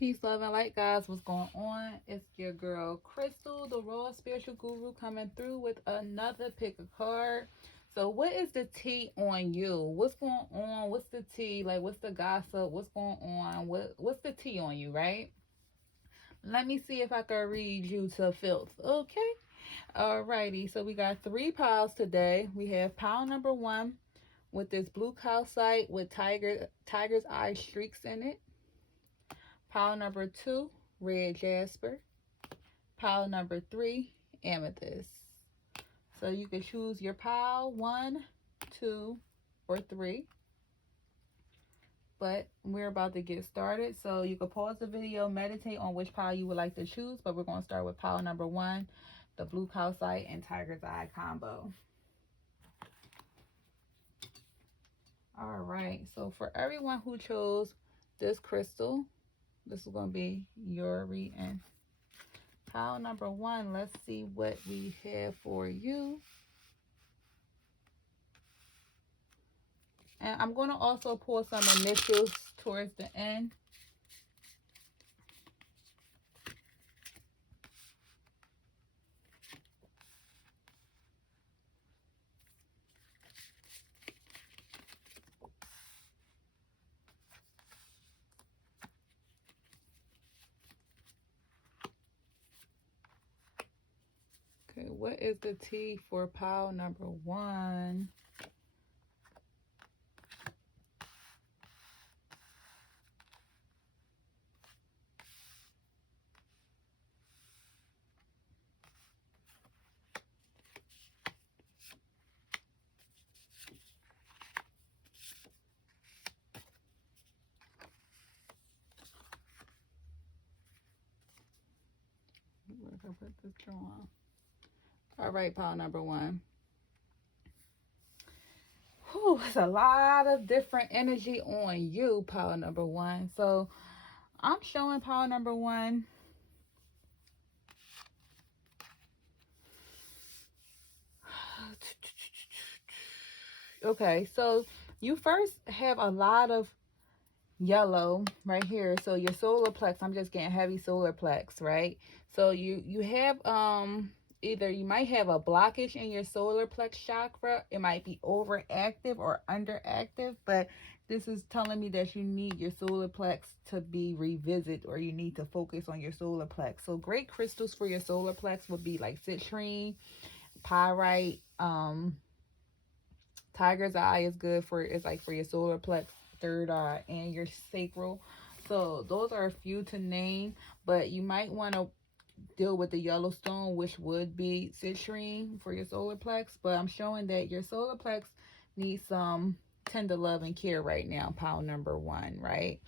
Peace, love, and light, guys. What's going on? It's your girl, Crystal, the Raw Spiritual Guru, coming through with another pick a card. So, what is the tea on you? What's going on? What's the tea? Like, what's the gossip? What's going on? What's the tea on you, right? Let me see if I can read you to filth. Okay. Alrighty. So, we got three piles today. We have pile number one with this blue calcite with tiger's eye streaks in it. Pile number two, red Jasper. Pile number three, Amethyst. So you can choose your pile, 1, 2, or 3. But we're about to get started. So you can pause the video, meditate on which pile you would like to choose. But we're going to start with pile number one, the blue calcite and tiger's eye combo. All right. So for everyone who chose this crystal, this is going to be your reading. Pile number one, let's see what we have for you. And I'm going to also pull some initials towards the end. Okay, what is the tea for pile number one? Where can I put this on? All right, pile number one. Whew, it's a lot of different energy on you, pile number one. So I'm showing pile number one. Okay, so you first have a lot of yellow right here. So your solar plex, I'm just getting heavy solar plex, right? So you have either you might have a blockage in your solar plex chakra. It might be overactive or underactive, but this is telling me that you need your solar plex to be revisited, or you need to focus on your solar plex. So great crystals for your solar plex would be like citrine, pyrite, tiger's eye is good for, it's like for your solar plex, third eye, and your sacral. So those are a few to name, but you might want to deal with the Yellowstone, which would be citrine for your solar plex. But I'm showing that your solar plex needs some tender love and care right now, pile number one, right?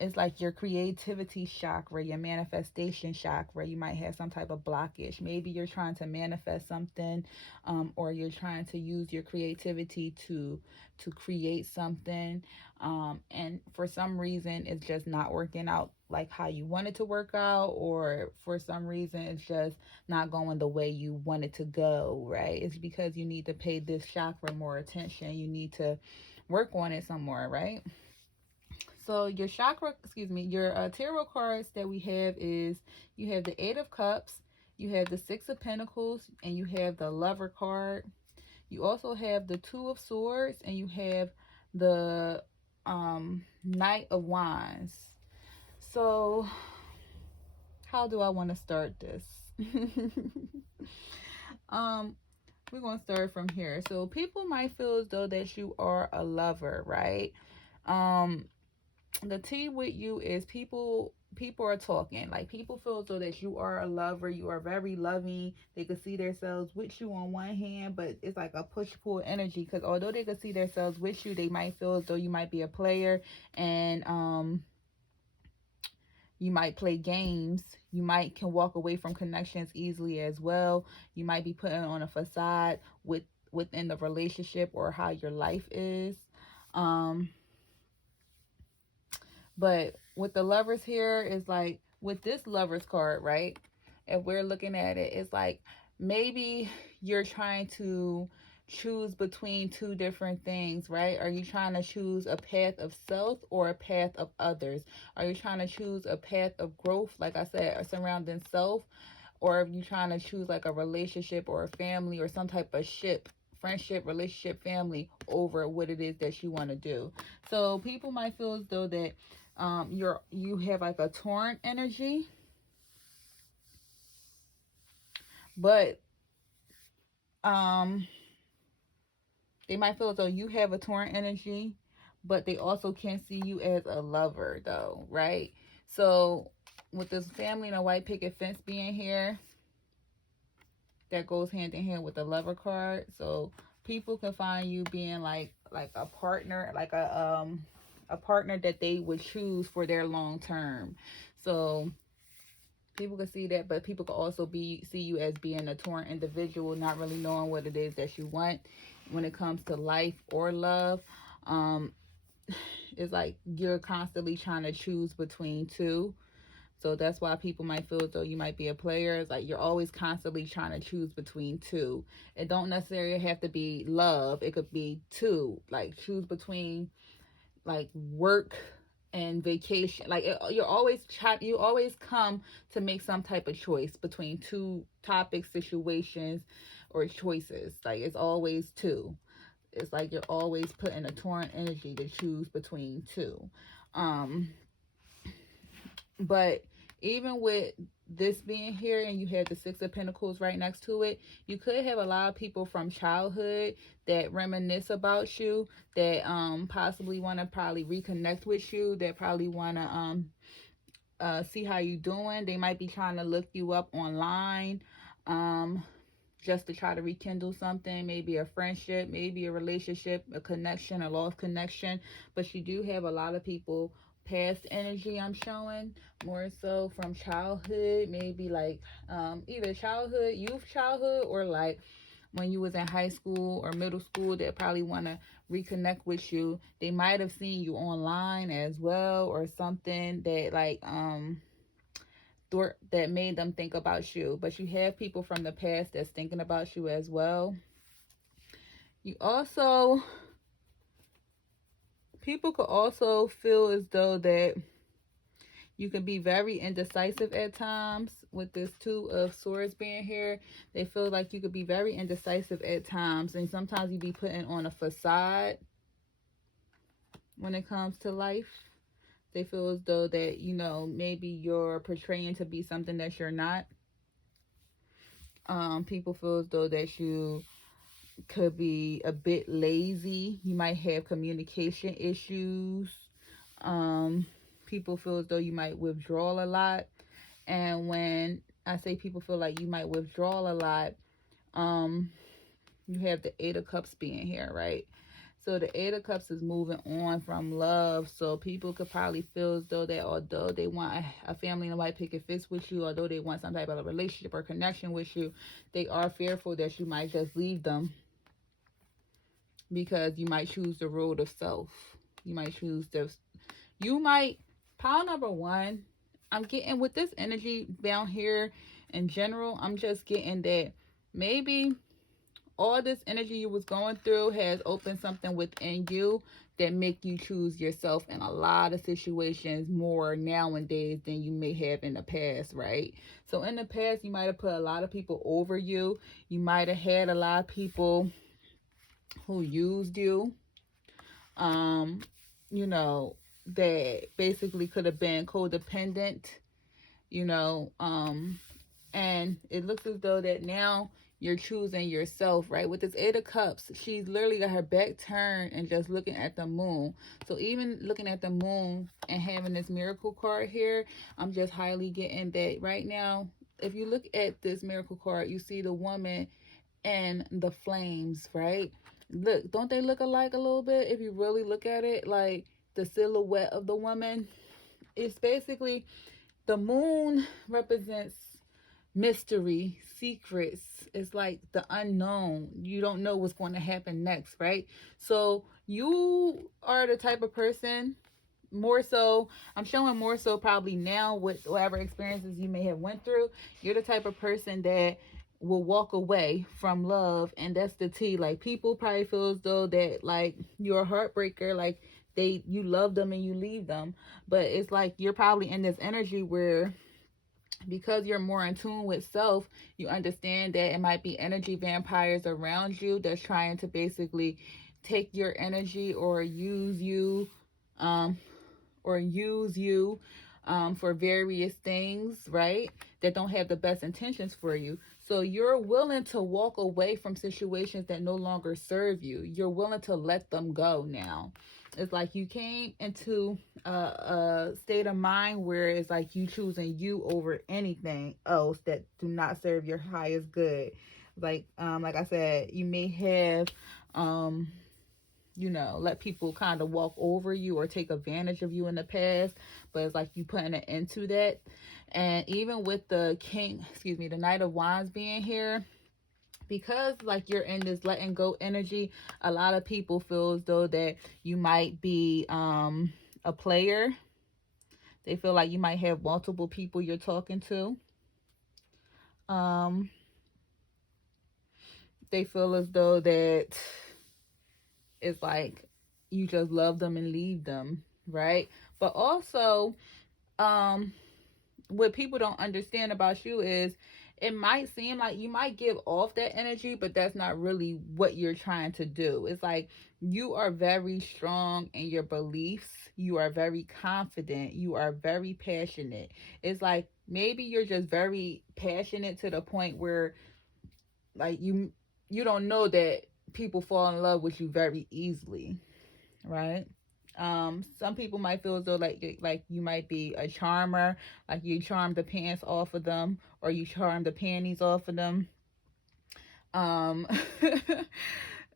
It's like your creativity chakra, your manifestation chakra. You might have some type of blockage. Maybe you're trying to manifest something, or you're trying to use your creativity to create something, and for some reason it's just not working out like how you want it to work out, or for some reason it's just not going the way you want it to go, right? It's because you need to pay this chakra more attention. You need to work on it some more, right? So your chakra, your tarot cards that we have is, you have the Eight of Cups, you have the Six of Pentacles, and you have the Lover card. You also have the Two of Swords, and you have the Knight of Wands. So how do I want to start this? We're going to start from here. So people might feel as though that you are a lover, right? The tea with you is people are talking, like people feel as though that you are a lover, you are very loving. They could see themselves with you on one hand, but it's like a push-pull energy, because although they could see themselves with you, they might feel as though you might be a player, and you might play games. You might can walk away from connections easily as well. You might be putting on a facade within the relationship or how your life is. But with the lovers here, is like with this lovers card, right? If we're looking at it, it's like maybe you're trying to choose between two different things, right? Are you trying to choose a path of self or a path of others? Are you trying to choose a path of growth, like I said, surrounding self? Or if you're trying to choose like a relationship or a family or some type of friendship, relationship, family over what it is that you want to do. So people might feel as though that you have like a torrent energy, but they might feel as though you have a torrent energy, but they also can't see you as a lover though, right? So with this family and a white picket fence being here, that goes hand in hand with the lover card. So people can find you being like a partner, like a partner that they would choose for their long term. So people can see that, but people can also see you as being a torn individual, not really knowing what it is that you want when it comes to life or love. Um, it's like you're constantly trying to choose between two. So that's why people might feel as though you might be a player. It's like you're always constantly trying to choose between two. It don't necessarily have to be love. It could be two. Like choose between like work and vacation. Like you always come to make some type of choice between two topics, situations, or choices. Like it's always two. It's like you're always putting a torrent energy to choose between two. Um, but even with this being here and you have the Six of Pentacles right next to it, you could have a lot of people from childhood that reminisce about you, that possibly want to probably reconnect with you, that probably want to see how you doing. They might be trying to look you up online, just to try to rekindle something, maybe a friendship, maybe a relationship, a connection, a lost connection. But you do have a lot of people past energy I'm showing, more so from childhood, maybe like either childhood, youth childhood, or like when you was in high school or middle school, that probably want to reconnect with you. They might have seen you online as well, or something that like that made them think about you. But you have people from the past that's thinking about you as well. You also, people could also feel as though that you can be very indecisive at times. With this Two of Swords being here, they feel like you could be very indecisive at times, and sometimes you be putting on a facade when it comes to life. They feel as though that, maybe you're portraying to be something that you're not. People feel as though that you could be a bit lazy. You might have communication issues. People feel as though you might withdraw a lot. And when I say people feel like you might withdraw a lot, you have the Eight of Cups being here, right? So the Eight of Cups is moving on from love. So people could probably feel as though that although they want a family and a white picket fence with you, although they want some type of a relationship or connection with you, they are fearful that you might just leave them, because you might choose the road of self. You might, pile number one, I'm getting with this energy down here in general, I'm just getting that maybe all this energy you was going through has opened something within you that make you choose yourself in a lot of situations more nowadays than you may have in the past, right? So in the past, you might have put a lot of people over you. You might have had a lot of people who used you, um, that basically could have been codependent, you know, and it looks as though that now you're choosing yourself, right? With this Eight of Cups, she's literally got her back turned and just looking at the moon. So even looking at the moon and having this miracle card here, I'm just highly getting that right now. If you look at this miracle card, you see the woman and the flames, right? Look, don't they look alike a little bit? If you really look at it, like the silhouette of the woman, it's basically, the moon represents mystery, secrets. It's like the unknown. You don't know what's going to happen next, right? So you are the type of person, more so, I'm showing more so probably now with whatever experiences you may have went through, you're the type of person that will walk away from love, and that's the tea. Like, people probably feel as though that, like, you're a heartbreaker, like you love them and you leave them, but it's like you're probably in this energy where, because you're more in tune with self, you understand that it might be energy vampires around you that's trying to basically take your energy or um use you for various things, right? That don't have the best intentions for you. So you're willing to walk away from situations that no longer serve you. You're willing to let them go now. It's like you came into a state of mind where it's like you choosing you over anything else that do not serve your highest good. Like I said, you may have let people kind of walk over you or take advantage of you in the past, but it's like you putting an end to that. And even with the Knight of Wands being here, because like you're in this letting go energy, a lot of people feel as though that you might be a player. They feel like you might have multiple people you're talking to. Um, they feel as though that it's like you just love them and leave them, right? But also, um, what people don't understand about you is it might seem like you might give off that energy, but that's not really what you're trying to do. It's like you are very strong in your beliefs. You are very confident. You are very passionate. It's like maybe you're just very passionate to the point where, like, you don't know that people fall in love with you very easily, right? Some people might feel as though like you might be a charmer, like you charm the pants off of them or you charm the panties off of them. Um,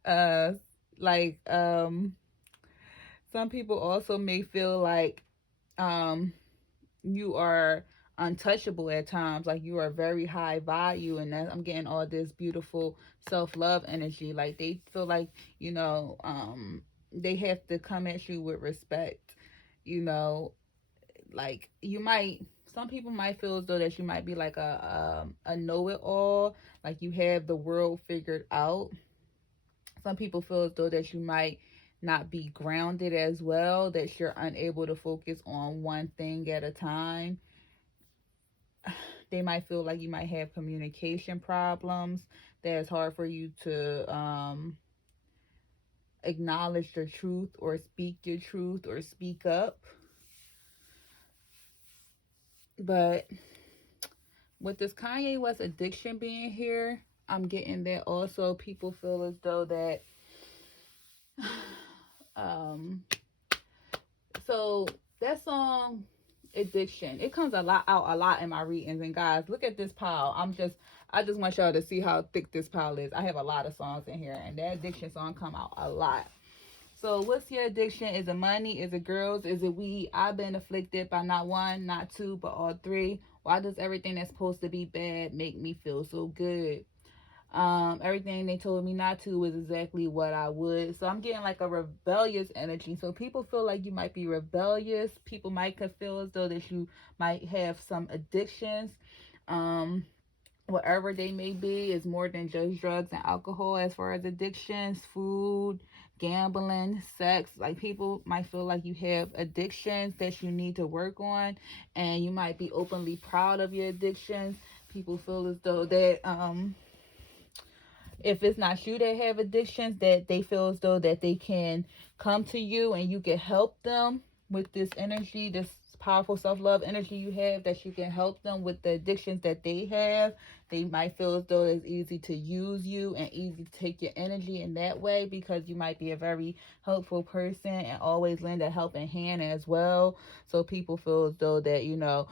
uh, like some people also may feel like um you are untouchable at times, like you are very high value, and that I'm getting all this beautiful self-love energy. Like they feel like, they have to come at you with respect, you know like you might some people might feel as though that you might be like a know-it-all, like you have the world figured out. Some people feel as though that you might not be grounded as well, that you're unable to focus on one thing at a time. They might feel like you might have communication problems, that it's hard for you to acknowledge the truth or speak your truth or speak up. But with this Kanye West addiction being here, I'm getting that also people feel as though that um so that song addiction, it comes a lot in my readings. And guys, look at this pile. I just want y'all to see how thick this pile is. I have a lot of songs in here, and that addiction song come out a lot. So what's your addiction? Is it money? Is it girls? Is it weed? I've been afflicted by not one, not two, but all three. Why does everything that's supposed to be bad make me feel so good? Everything they told me not to was exactly what I would. So I'm getting like a rebellious energy. So people feel like you might be rebellious. People might feel as though that you might have some addictions. Um, Whatever they may be is more than just drugs and alcohol. As far as addictions, food, gambling, sex, like people might feel like you have addictions that you need to work on, and you might be openly proud of your addictions. People feel as though that if it's not you that have addictions, that they feel as though that they can come to you and you can help them with this energy, this powerful self-love energy you have, that you can help them with the addictions that they have. They might feel as though it's easy to use you and easy to take your energy in that way, because you might be a very helpful person and always lend a helping hand as well. So people feel as though that,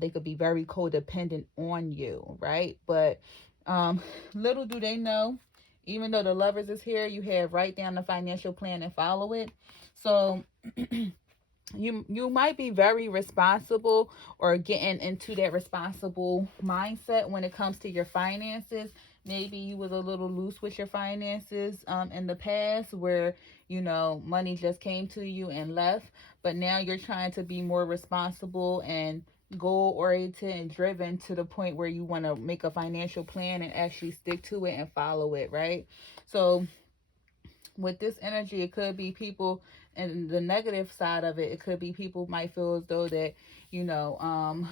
they could be very codependent on you, right? But little do they know, even though the Lovers is here, you have write down the financial plan and follow it. So you might be very responsible or getting into that responsible mindset when it comes to your finances. Maybe you was a little loose with your finances in the past, where money just came to you and left, but now you're trying to be more responsible and goal oriented and driven to the point where you want to make a financial plan and actually stick to it and follow it, right? So with this energy, it could be people, and the negative side of it, it could be people might feel as though that, you know,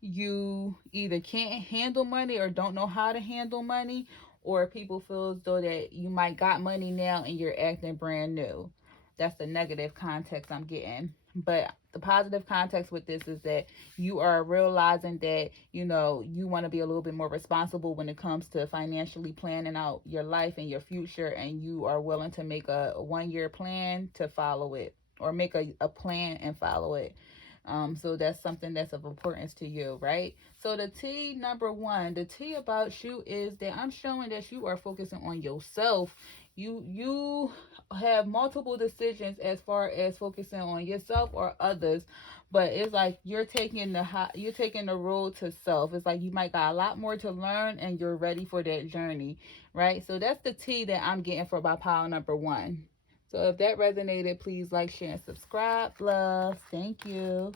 you either can't handle money or don't know how to handle money, or people feel as though that you might got money now and you're acting brand new. That's the negative context I'm getting. But the positive context with this is that you are realizing that, you know, you want to be a little bit more responsible when it comes to financially planning out your life and your future, and you are willing to make a 1 year plan to follow it, or make a plan and follow it. So that's something that's of importance to you, right? So the T number one, the T about you is that I'm showing that you are focusing on yourself. You have multiple decisions as far as focusing on yourself or others, but it's like you're taking the road to self. It's like you might got a lot more to learn and you're ready for that journey, right? So that's the T that I'm getting for my pile number one. So if that resonated, please like, share, and subscribe. Love. Thank you.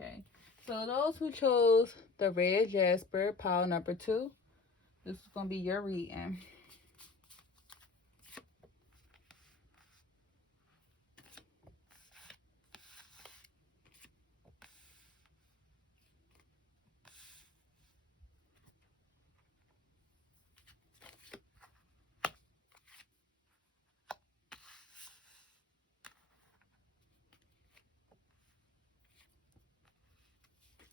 Okay. So those who chose the red Jasper, pile number 2, this is going to be your reading.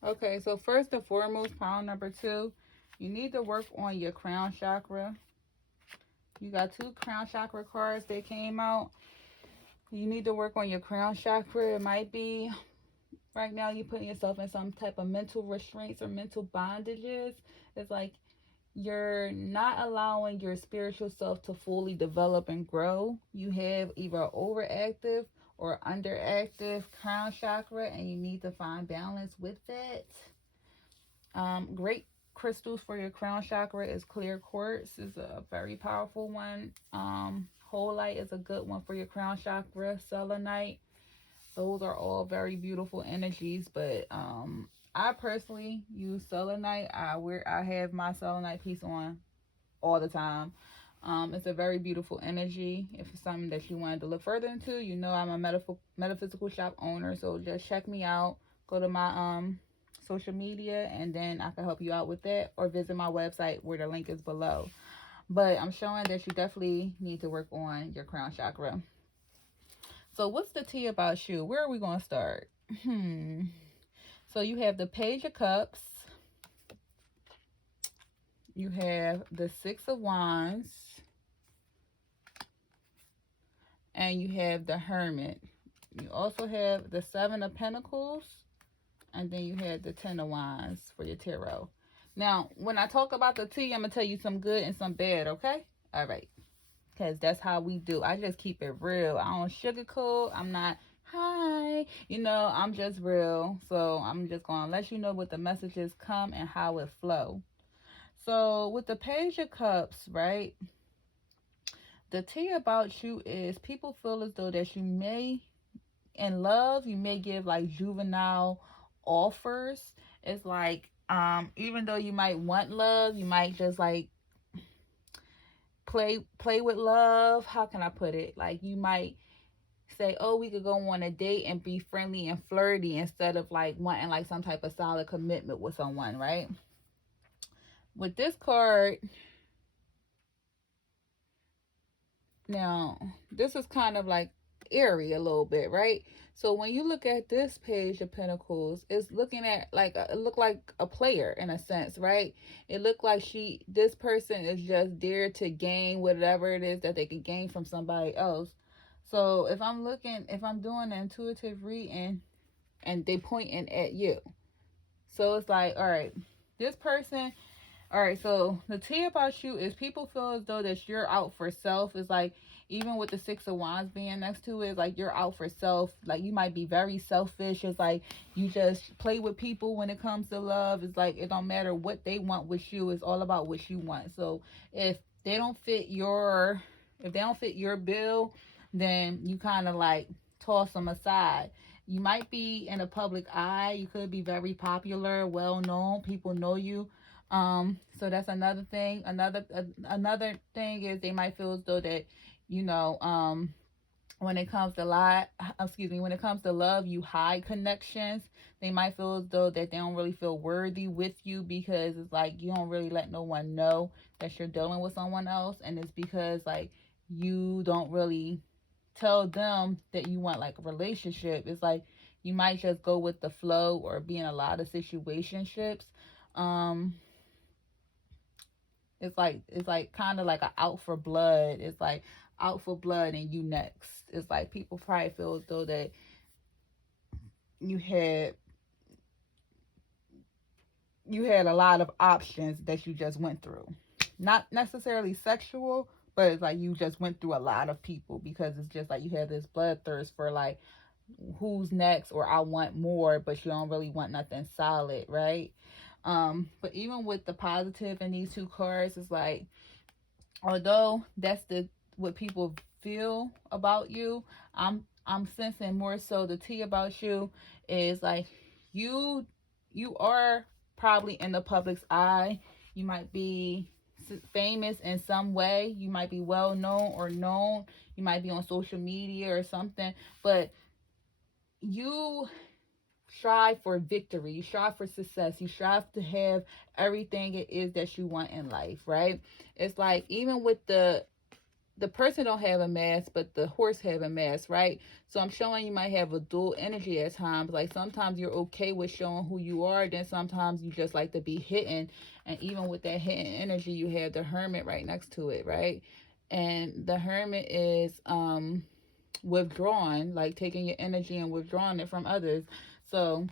Okay, so first and foremost, pile number 2, you need to work on your crown chakra. You got 2 crown chakra cards that came out. You need to work on your crown chakra. It might be right now you're putting yourself in some type of mental restraints or mental bondages. It's like you're not allowing your spiritual self to fully develop and grow. You have either overactive or underactive crown chakra, and you need to find balance with that. Great crystals for your crown chakra is clear quartz. Is a very powerful one. Holite is a good one for your crown chakra. Selenite. Those are all very beautiful energies, but I personally use selenite. I have my selenite piece on all the time. It's a very beautiful energy. If it's something that you wanted to look further into, you know I'm a metaphysical shop owner, so just check me out. Go to my social media, and then I can help you out with that, or visit my website where the link is below. But I'm showing that you definitely need to work on your crown chakra. So what's the tea about you? Where are we going to start? So you have the Page of Cups. You have the Six of Wands. And you have the Hermit. You also have the Seven of Pentacles. And then you have the Ten of Wands for your tarot. Now, when I talk about the tea, I'm going to tell you some good and some bad, okay? All right. Because that's how we do. I just keep it real. I don't sugarcoat. I'm not, hi. You know, I'm just real. So I'm just going to let you know what the messages come and how it flow. So with the Page of Cups, right? The tea about you is people feel as though that you may, in love, you may give like juvenile offers. It's like, even though you might want love, you might just like play with love. How can I put it? Like you might say, oh, we could go on a date and be friendly and flirty instead of like wanting like some type of solid commitment with someone, right? With this card, now this is kind of like airy a little bit, right? So when you look at this Page of Pentacles, it's looking at like it look like a player in a sense, right? It looked like this person is just there to gain whatever it is that they can gain from somebody else. So if I'm doing an intuitive reading and they pointing at you, so it's like, all right, this person. All right, so the tea about you is people feel as though that you're out for self. It's like, even with the Six of Wands being next to it, like you're out for self. Like you might be very selfish. It's like you just play with people when it comes to love. It's like it don't matter what they want with you. It's all about what you want. So if they don't fit your bill, then you kind of like toss them aside. You might be in a public eye. You could be very popular, well known. People know you. So that's another thing. Another thing is they might feel as though that, you know, when it comes to when it comes to love, you hide connections. They might feel as though that they don't really feel worthy with you because it's like you don't really let no one know that you're dealing with someone else, and it's because like you don't really tell them that you want like a relationship. It's like you might just go with the flow or be in a lot of situationships. Um, it's like kind of like a out for blood. It's like out for blood and you next. It's like people probably feel as though that you had a lot of options that you just went through. Not necessarily sexual, but it's like you just went through a lot of people because it's just like you had this bloodthirst for like who's next or I want more, but you don't really want nothing solid, right? But even with the positive in these two cards, it's like although that's the what people feel about you, I'm sensing more so the tea about you is like you you are probably in the public's eye. You might be famous in some way. You might be well known or known. You might be on social media or something, but you strive for victory. You strive for success. You strive to have everything it is that you want in life, right? It's like even with the person don't have a mask, but the horse have a mask, right? So I'm showing you might have a dual energy at times. Like sometimes you're okay with showing who you are, then sometimes you just like to be hidden. And even with that hidden energy, you have the hermit right next to it, right? And the hermit is withdrawn, like taking your energy and withdrawing it from others. So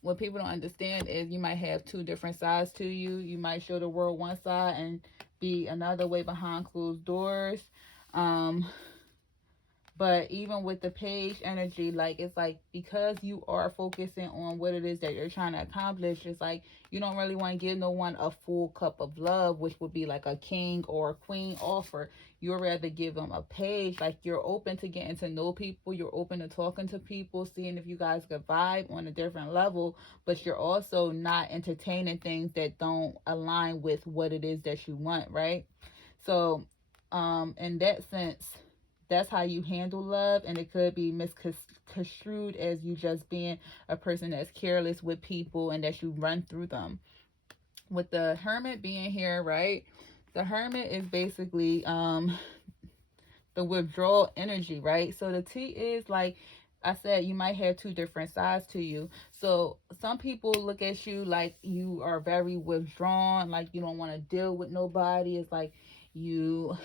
what people don't understand is you might have two different sides to you. You might show the world one side and be another way behind closed doors. Um, but even with the page energy, like it's like because you are focusing on what it is that you're trying to accomplish, it's like you don't really want to give no one a full cup of love, which would be like a king or a queen offer. You'd rather give them a page. Like you're open to getting to know people, you're open to talking to people, seeing if you guys could vibe on a different level, but you're also not entertaining things that don't align with what it is that you want, right? So, in that sense, that's how you handle love, and it could be misconstrued as you just being a person that's careless with people and that you run through them. With the hermit being here, right? The hermit is basically the withdrawal energy, right? So the T is like I said, you might have two different sides to you. So some people look at you like you are very withdrawn, like you don't want to deal with nobody. It's like you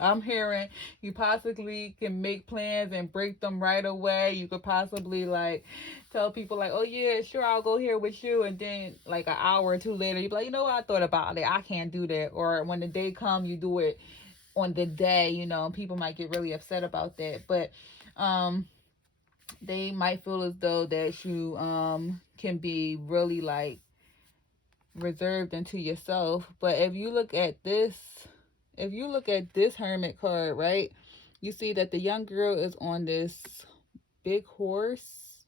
I'm hearing you possibly can make plans and break them right away. You could possibly like tell people like, oh yeah, sure, I'll go here with you, and then like an hour or two later you be like, you know what, I thought about it, I can't do that. Or when the day come, you do it on the day, people might get really upset about that. But they might feel as though that you can be really like reserved into yourself. But if you look at this hermit card, right, you see that the young girl is on this big horse,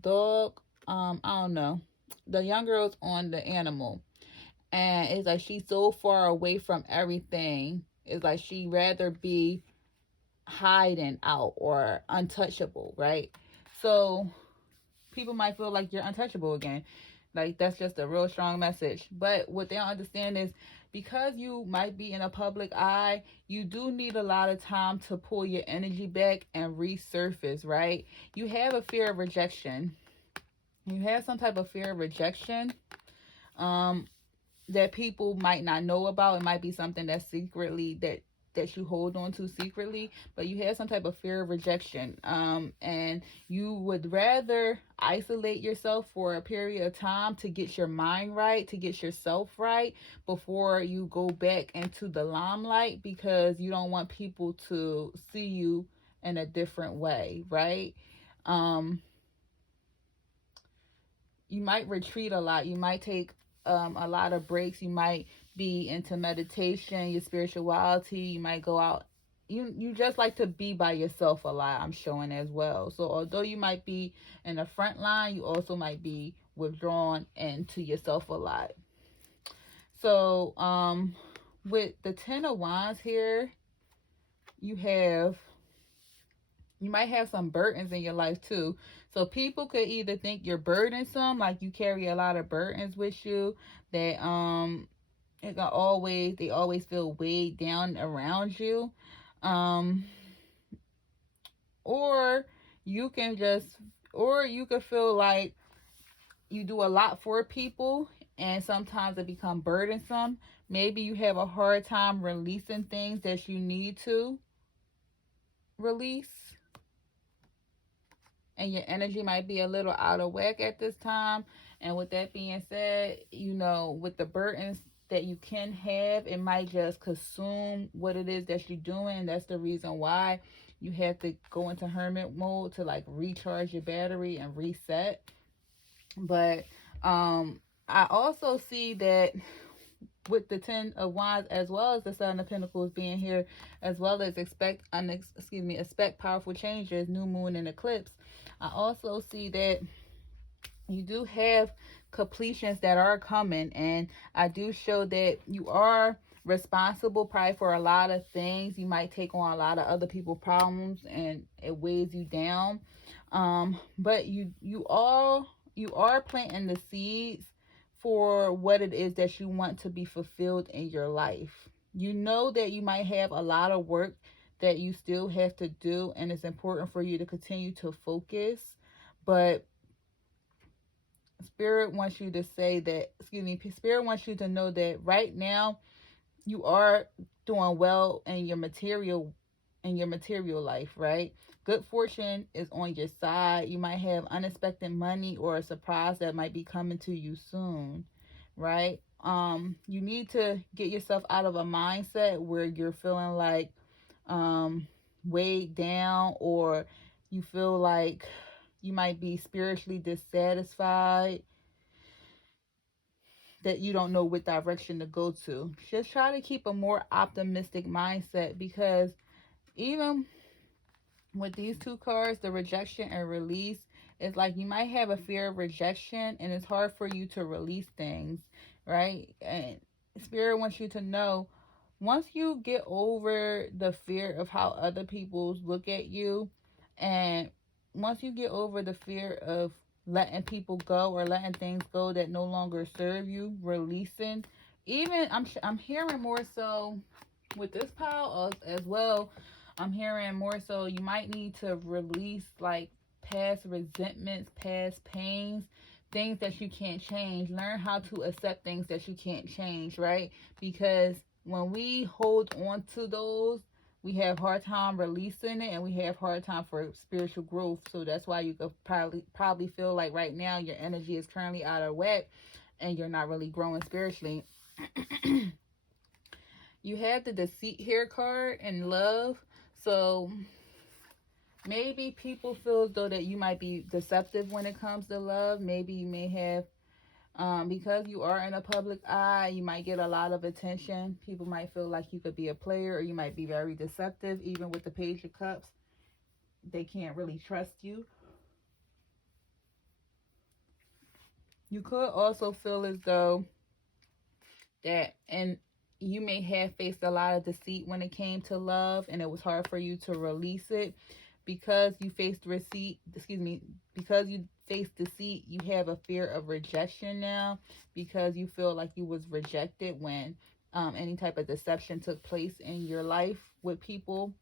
dog, I don't know. The young girl's on the animal, and it's like she's so far away from everything. It's like she'd rather be hiding out or untouchable, right? So people might feel like you're untouchable again. Like that's just a real strong message. But what they don't understand is because you might be in a public eye, you do need a lot of time to pull your energy back and resurface, right? You have a fear of rejection. You have some type of fear of rejection. Um, that people might not know about. It might be something that's secretly that you hold on to secretly, but you have some type of fear of rejection. And you would rather isolate yourself for a period of time to get your mind right, to get yourself right before you go back into the limelight, because you don't want people to see you in a different way, right? Um, you might retreat a lot. You might take a lot of breaks. You might be into meditation, your spirituality. You might go out you just like to be by yourself a lot, I'm showing as well. So although you might be in the front line, you also might be withdrawn into yourself a lot. So with the 10 of Wands here, you might have some burdens in your life too. So people could either think you're burdensome, like you carry a lot of burdens with you, that they always feel weighed down around you. Um or you can just or you could feel like you do a lot for people and sometimes it become burdensome. Maybe you have a hard time releasing things that you need to release, and your energy might be a little out of whack at this time. And with that being said, with the burdens that you can have, it might just consume what it is that you're doing. That's the reason why you have to go into hermit mode to like recharge your battery and reset. But I also see that with the 10 of Wands, as well as the Seven of Pentacles being here, as well as expect powerful changes, new moon and eclipse. I also see that you do have completions that are coming, and I do show that you are responsible probably for a lot of things. You might take on a lot of other people's problems and it weighs you down. But you are planting the seeds for what it is that you want to be fulfilled in your life. You know that you might have a lot of work that you still have to do, and it's important for you to continue to focus. But Spirit wants you to Spirit wants you to know that right now you are doing well in your material life, right? Good fortune is on your side. You might have unexpected money or a surprise that might be coming to you soon, right? You need to get yourself out of a mindset where you're feeling like weighed down, or you feel like you might be spiritually dissatisfied, that you don't know what direction to go to. Just try to keep a more optimistic mindset, because even with these two cards, the rejection and release, it's like you might have a fear of rejection and it's hard for you to release things, right? And Spirit wants you to know, once you get over the fear of how other people look at you, and once you get over the fear of letting people go or letting things go that no longer serve you, releasing. Even I'm hearing more so with this pile as well. I'm hearing more so you might need to release like past resentments, past pains, things that you can't change. Learn how to accept things that you can't change, right? Because when we hold on to those, we have hard time releasing it, and we have hard time for spiritual growth. So that's why you could probably feel like right now your energy is currently out of whack and you're not really growing spiritually. You have the Deceit here card in love. So maybe people feel as though that you might be deceptive when it comes to love. Maybe you may have, because you are in a public eye, you might get a lot of attention. People might feel like you could be a player, or you might be very deceptive. Even with the Page of Cups, they can't really trust you. You could also feel as though that, and you may have faced a lot of deceit when it came to love, and it was hard for you to release it because you faced because you faced deceit. You have a fear of rejection now, because you feel like you was rejected when any type of deception took place in your life with people.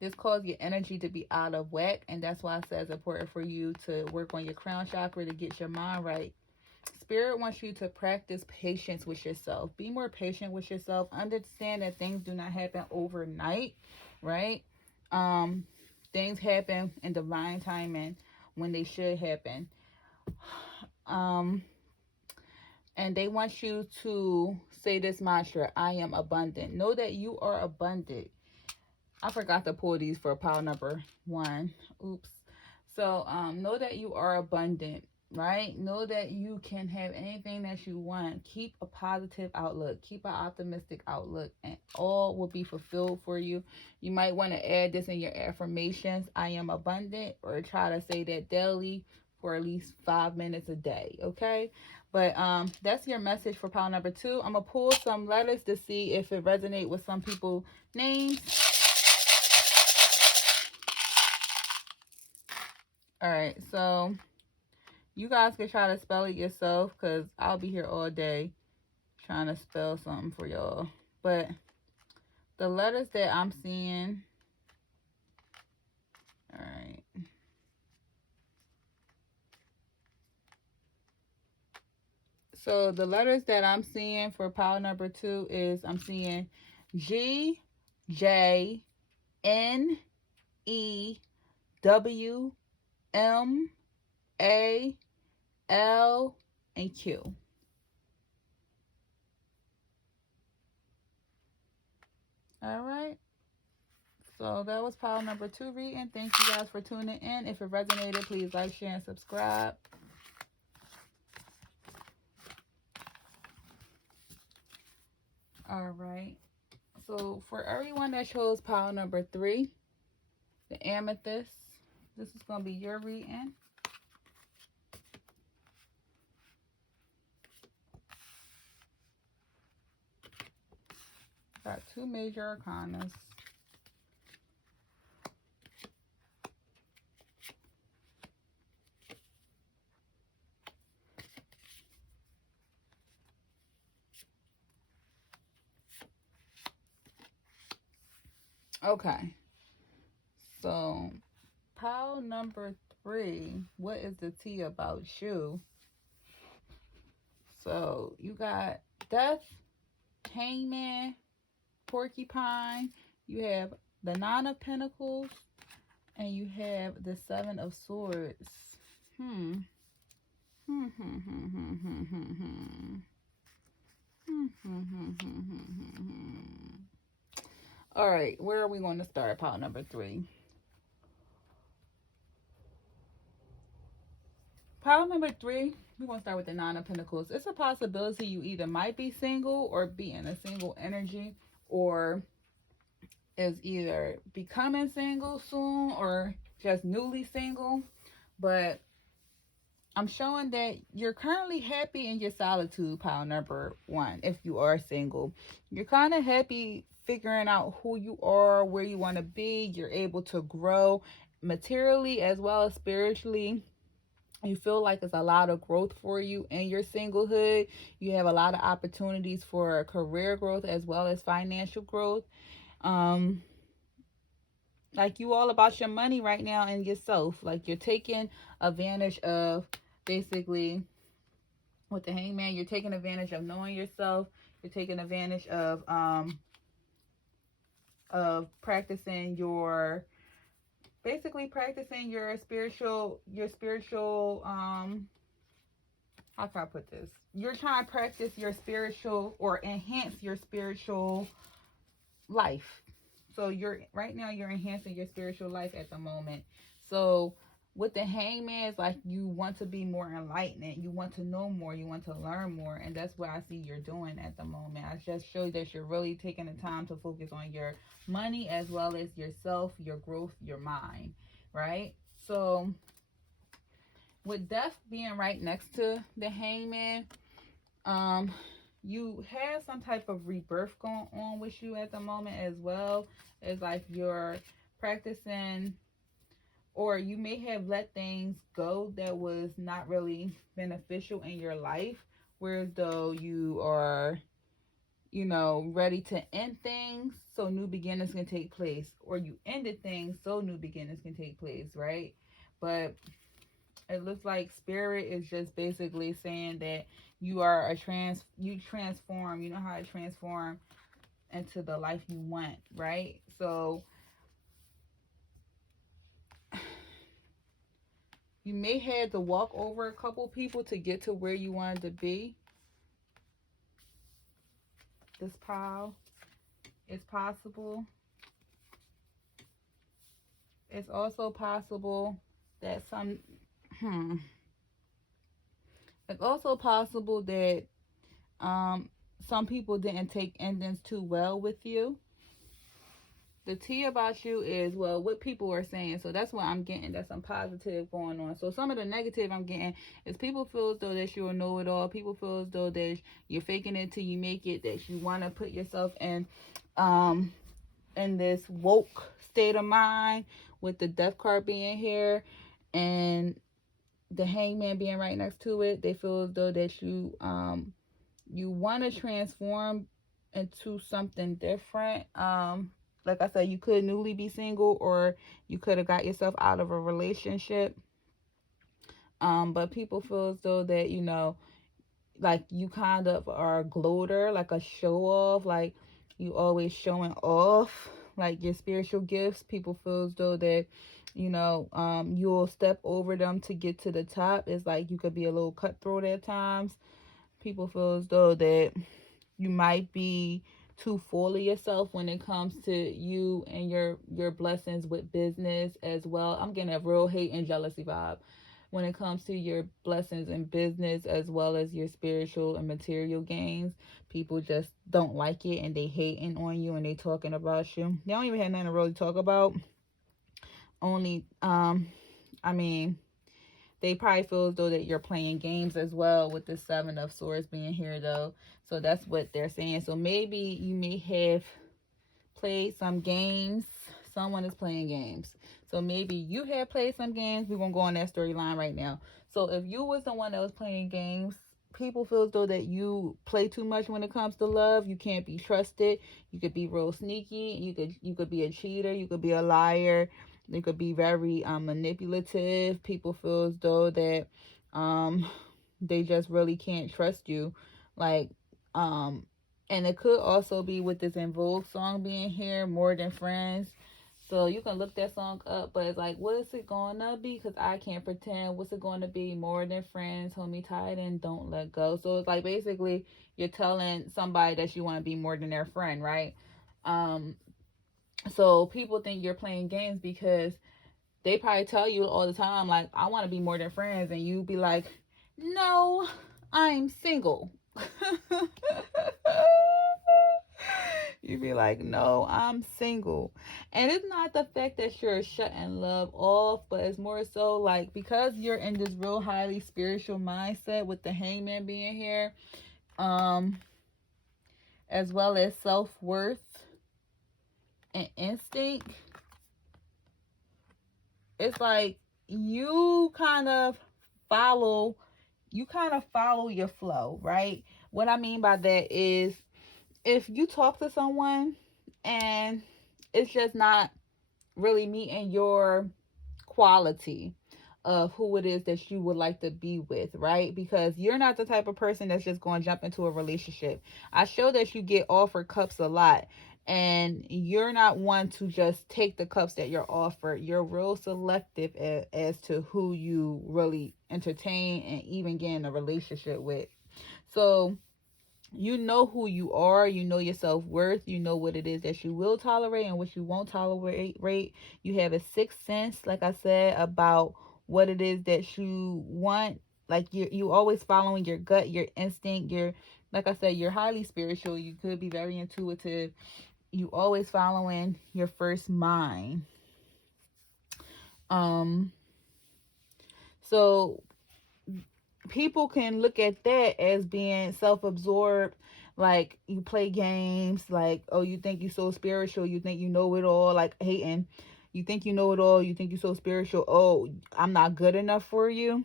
This caused your energy to be out of whack, and that's why I say it's important for you to work on your crown chakra to get your mind right. Spirit wants you to practice patience with yourself. Be more patient with yourself. Understand that things do not happen overnight, right? Things happen in divine timing when they should happen. And they want you to say this mantra: I am abundant. Know that you are abundant. I forgot to pull these for pile number 1. Oops. So know that you are abundant. right? Know that you can have anything that you want. Keep a positive outlook. Keep an optimistic outlook, and all will be fulfilled for you. You might want to add this in your affirmations. I am abundant, or try to say that daily for at least 5 minutes a day, okay? But that's your message for pile number 2. I'm going to pull some letters to see if it resonates with some people's names. All right, so you guys can try to spell it yourself, because I'll be here all day trying to spell something for y'all. But the letters that I'm seeing, all right. So the letters that I'm seeing for pile number 2 is, I'm seeing G, J, N, E, W, M, A, L, and Q. All right. So that was pile number 2 reading. Thank you guys for tuning in. If it resonated, please like, share, and subscribe. All right. So for everyone that chose pile number 3, the amethyst, this is going to be your reading. Got 2 major arcanas. Okay. So pile number 3, what is the tea about you? So you got death, hangman, porcupine, you have the 9 of pentacles, and you have the 7 of swords. All right, where are we going to start? Pile number 3. Pile number 3, we're going to start with the 9 of pentacles. It's a possibility you either might be single or be in a single energy, or is either becoming single soon or just newly single. But I'm showing that you're currently happy in your solitude, pile number 1. If you are single, you're kind of happy figuring out who you are, where you want to be. You're able to grow materially as well as spiritually. You feel like there's a lot of growth for you in your singlehood. You have a lot of opportunities for career growth as well as financial growth. Like, you all about your money right now and yourself. Like, you're taking advantage of, basically, with the hangman, you're taking advantage of knowing yourself. You're taking advantage of practicing your, basically practicing your spiritual, how can I put this? You're trying to practice your spiritual, or enhance your spiritual life. So right now you're enhancing your spiritual life at the moment. So with the hangman, it's like you want to be more enlightened. You want to know more. You want to learn more. And that's what I see you're doing at the moment. I just showed that you're really taking the time to focus on your money as well as yourself, your growth, your mind, right? So with death being right next to the hangman, you have some type of rebirth going on with you at the moment as well. It's like you're practicing, or you may have let things go that was not really beneficial in your life, whereas though you are, ready to end things so new beginnings can take place, or you ended things so new beginnings can take place, right? But it looks like spirit is just basically saying that you are you transform, you know how to transform into the life you want, right? So you may have to walk over a couple people to get to where you wanted to be. This pile is possible. It's also possible that It's also possible that some people didn't take endings too well with you. The tea about you is, well, what people are saying. So that's what I'm getting. That's some positive going on. So some of the negative I'm getting is people feel as though that you're a know-it-all. People feel as though that you're faking it till you make it. That you want to put yourself um, in this woke state of mind with the death card being here and the hangman being right next to it. They feel as though that you want to transform into something different. Like I said, you could newly be single, or you could have got yourself out of a relationship. But people feel as though that, like you kind of are a gloater, like a show off, like you always showing off like your spiritual gifts. People feel as though that, you'll step over them to get to the top. It's like you could be a little cutthroat at times. People feel as though that you might be too full of yourself when it comes to you and your blessings with business as well. I'm getting a real hate and jealousy vibe when it comes to your blessings in business as well as your spiritual and material gains. People just don't like it and they hating on you and they talking about you. They don't even have nothing to really talk about. Only I mean, they probably feel as though that you're playing games as well with the Seven of Swords being here, though. So that's what they're saying. So maybe you may have played some games. Someone is playing games. So maybe you have played some games. We're going to go on that storyline right now. So if you was the one that was playing games, people feel as though that you play too much when it comes to love. You can't be trusted. You could be real sneaky. You could be a cheater. You could be a liar. You could be very manipulative. People feel as though that they just really can't trust you. Like, and it could also be with this In Vogue song being here, More Than Friends. So you can look that song up, but it's like, what is it gonna be? Because I can't pretend. What's it gonna be? More than friends, hold me tight and don't let go. So it's like basically you're telling somebody that you want to be more than their friend, right? Um, so people think you're playing games because they probably tell you all the time, like, I want to be more than friends, and you be like, no, I'm single. You be like, no, I'm single. And it's not the fact that you're shutting love off, but it's more so like because you're in this real highly spiritual mindset with the hangman being here, um, as well as self-worth and instinct. It's like you kind of follow your flow, right? What I mean by that is if you talk to someone and it's just not really meeting your quality of who it is that you would like to be with, right? Because you're not the type of person that's just going to jump into a relationship. I show that you get offered cups a lot, and you're not one to just take the cups that you're offered. You're real selective as to who you really entertain and even get in a relationship with. So you know who you are, you know your self-worth, you know what it is that you will tolerate and what you won't tolerate. You have a sixth sense, like I said, about what it is that you want. Like you always following your gut, your instinct. You're, like I said, you're highly spiritual. You could be very intuitive. You always following your first mind. So people can look at that as being self-absorbed, like you play games, like, oh, you think you're so spiritual, you think you know it all, like hating, you think you know it all, you think you're so spiritual, oh, I'm not good enough for you,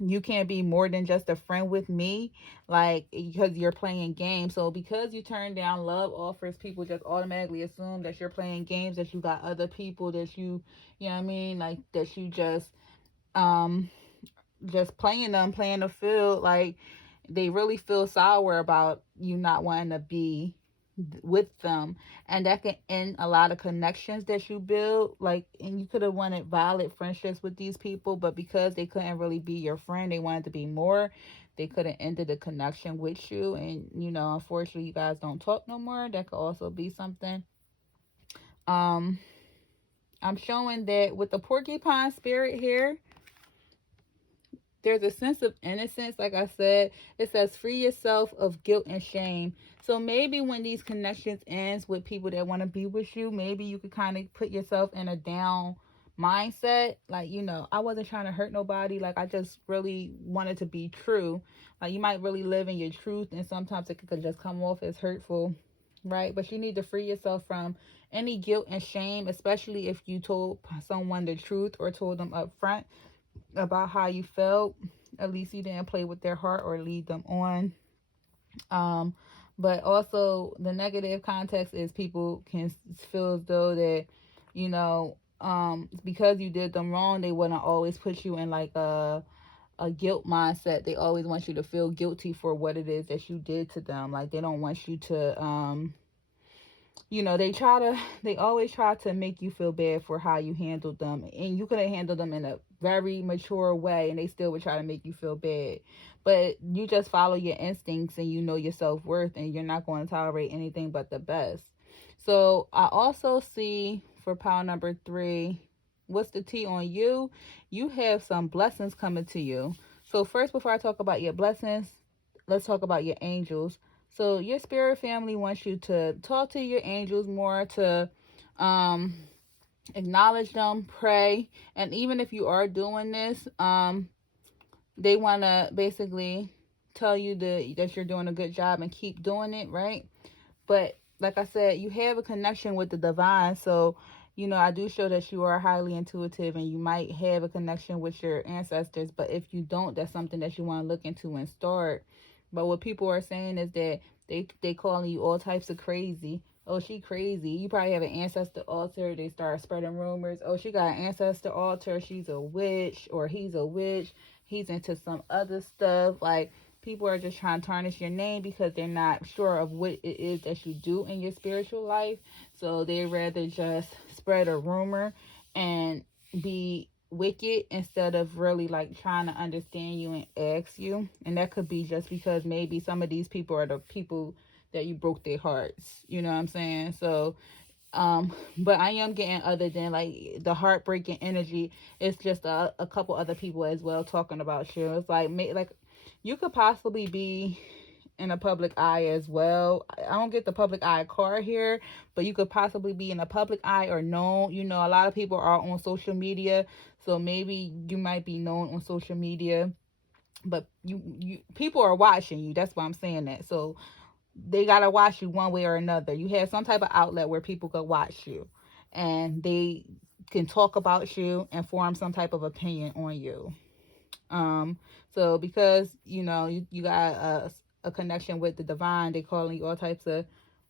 you can't be more than just a friend with me, like, because you're playing games. So because you turn down love offers, people just automatically assume that you're playing games, that you got other people, that you know what I mean, like that you um just playing the field, like they really feel sour about you not wanting to be with them, and that can end a lot of connections that you build, like, and you could have wanted valid friendships with these people, but because they couldn't really be your friend, they wanted to be more, they could have ended the connection with you, and unfortunately you guys don't talk no more. That could also be something. um I'm showing that with the porcupine spirit here, there's a sense of innocence. Like I said, it says free yourself of guilt and shame. So maybe when these connections ends with people that want to be with you, maybe you could kind of put yourself in a down mindset. Like, I wasn't trying to hurt nobody. Like, I just really wanted to be true. Like, you might really live in your truth, and sometimes it could just come off as hurtful, right? But you need to free yourself from any guilt and shame, especially if you told someone the truth or told them up front about how you felt. At least you didn't play with their heart or lead them on. Um, but also the negative context is people can feel as though that, because you did them wrong, they want to always put you in like a guilt mindset. They always want you to feel guilty for what it is that you did to them. Like they don't want you to they always try to make you feel bad for how you handled them, and you could have handled them in a very mature way and they still would try to make you feel bad. But you just follow your instincts and you know your self-worth, and you're not going to tolerate anything but the best. So I also see for pile number 3, what's the T on you? You have some blessings coming to you. So first, before I talk about your blessings, let's talk about your angels. So your spirit family wants you to talk to your angels more, to um, acknowledge them, pray, and even if you are doing this, they want to basically tell you that you're doing a good job and keep doing it, right? But like I said, you have a connection with the divine. So, I do show that you are highly intuitive and you might have a connection with your ancestors. But if you don't, that's something that you want to look into and start. But what people are saying is that they calling you all types of crazy. Oh, she crazy. You probably have an ancestor altar. They start spreading rumors. Oh, she got an ancestor altar. She's a witch, or he's a witch. He's into some other stuff. Like, people are just trying to tarnish your name because they're not sure of what it is that you do in your spiritual life. So they rather just spread a rumor and be wicked instead of really like trying to understand you and ask you. And that could be just because maybe some of these people are the people that you broke their hearts. You know what I'm saying? So but I am getting, other than like the heartbreaking energy, it's just a couple other people as well talking about you. It's like you could possibly be in a public eye as well. I don't get the public eye card here, but you could possibly be in a public eye or known. A lot of people are on social media, so maybe you might be known on social media, but you people are watching you. That's why I'm saying that. So they gotta watch you one way or another. You have some type of outlet where people could watch you, and they can talk about you and form some type of opinion on you. Um, so because you got a connection with the divine, they calling you all types of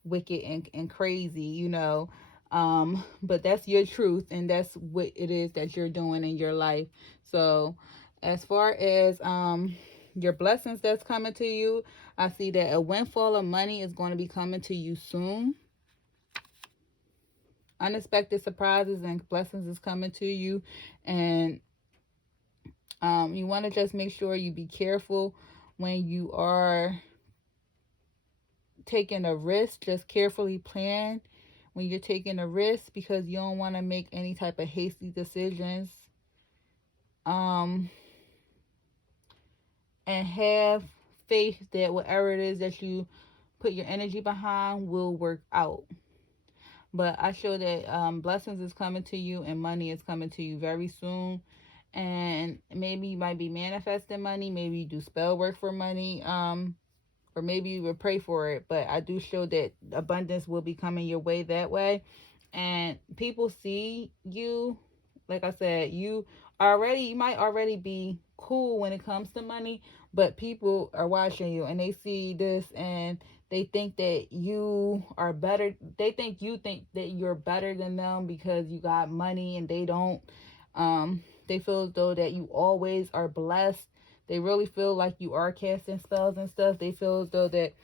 wicked and crazy. But that's your truth, and that's what it is that you're doing in your life. So as far as your blessings that's coming to you, I see that a windfall of money is going to be coming to you soon. Unexpected surprises and blessings is coming to you, and you want to just make sure you be careful when you are taking a risk. Just carefully plan when you're taking a risk, because you don't want to make any type of hasty decisions. And have faith that whatever it is that you put your energy behind will work out. But I show that blessings is coming to you and money is coming to you very soon. And maybe you might be manifesting money. Maybe you do spell work for money. Or maybe you would pray for it. But I do show that abundance will be coming your way that way. And people see you. Like I said, you might already be cool when it comes to money, but people are watching you and they see this, and they think that you are better. They think that you're better than them because you got money and they don't. They feel as though that you always are blessed. They really feel like you are casting spells and stuff. They feel as though that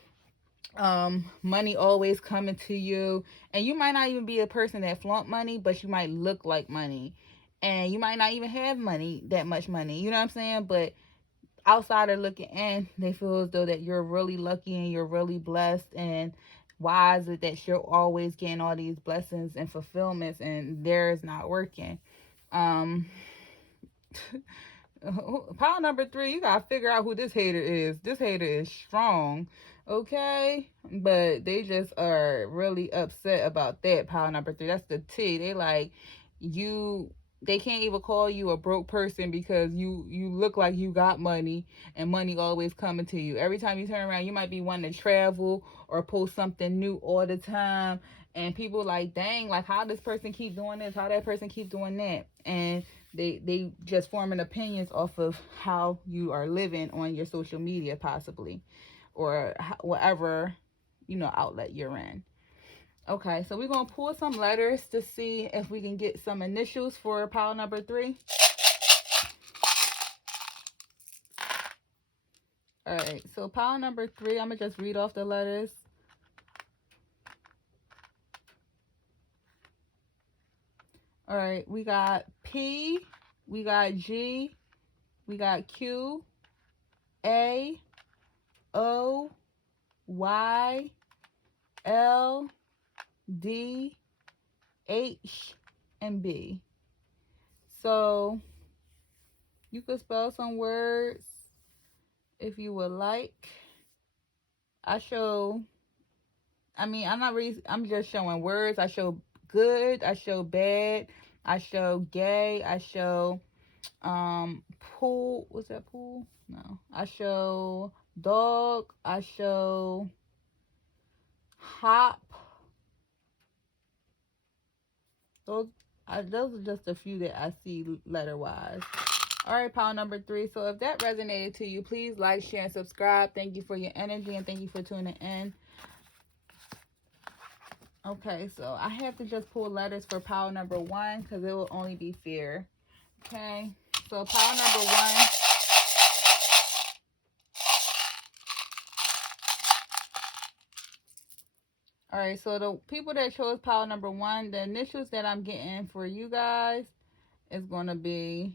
money always coming to you, and you might not even be a person that flaunt money, but you might look like money, and you might not even have money, that much money, you know what I'm saying? But outsider looking in, they feel as though that you're really lucky and you're really blessed, and why is it that you're always getting all these blessings and fulfillments and theirs not working? um Pile number 3, you gotta figure out who this hater is. This hater is strong, okay? But they just are really upset about that. Pile number 3, that's the T. They like you. They can't even call you a broke person because you look like you got money, and money always coming to you. Every time you turn around, you might be wanting to travel or post something new all the time, and people like, dang, like how this person keep doing this, how that person keep doing that, and they just forming opinions off of how you are living on your social media, possibly, or whatever outlet you're in. Okay, so we're gonna pull some letters to see if we can get some initials for pile number 3. All right, so pile number 3, I'm gonna just read off the letters. All right, we got P, we got G, we got Q, A, O, Y, L, D, H, and B. So you could spell some words if you would like. I'm just showing words. I show good, I show bad, I show gay, I show pool. What's that, pool? No. I show dog, I show hop. Those are just a few that I see letter wise. All right, pile number 3. So if that resonated to you, please like, share, and subscribe. Thank you for your energy, and thank you for tuning in. Okay, so I have to just pull letters for pile number 1 because it will only be fair. Okay, so pile number 1. All right, so the people that chose pile number 1, the initials that I'm getting for you guys is going to be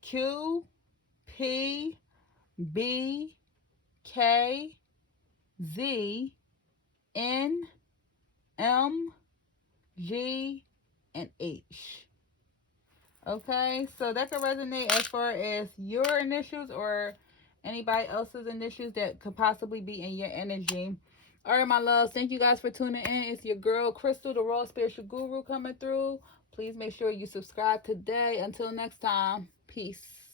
Q, P, B, K, Z, N, M, G, and H. Okay, so that could resonate as far as your initials or anybody else's initials that could possibly be in your energy. All right, my loves, thank you guys for tuning in. It's your girl Crystal, the Raw Spiritual Guru, coming through. Please make sure you subscribe today. Until next time, peace.